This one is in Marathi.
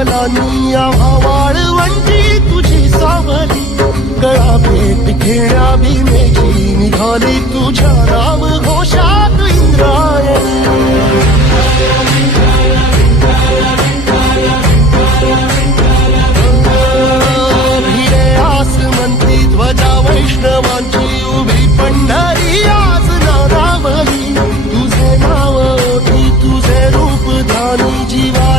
पावलांनी आम्हा वाळवंटी तुझी सावली, गळा भेट घेण्या भीमेची निघाली तुझ्या